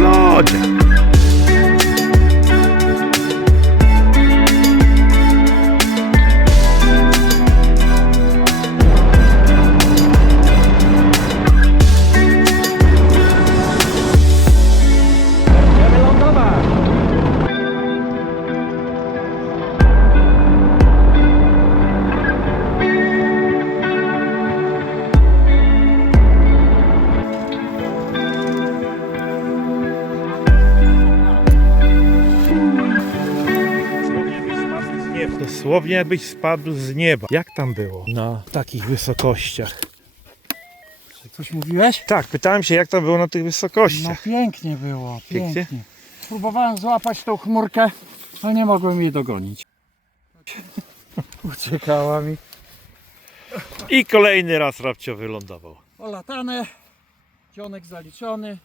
Lord. Dosłownie jakbyś spadł z nieba. Jak tam było? Na takich wysokościach. Coś mówiłeś? Tak, pytałem się jak tam było na tych No wysokościach. pięknie było, Pięknie? pięknie. Próbowałem złapać tą chmurkę, ale nie mogłem jej dogonić. Uciekała mi. I kolejny raz Rabcio wylądował. Polatane, cionek zaliczony.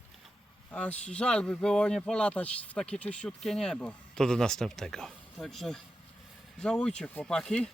Aż żal by było nie polatać w takie czyściutkie niebo. To do następnego. Także żałujcie chłopaki.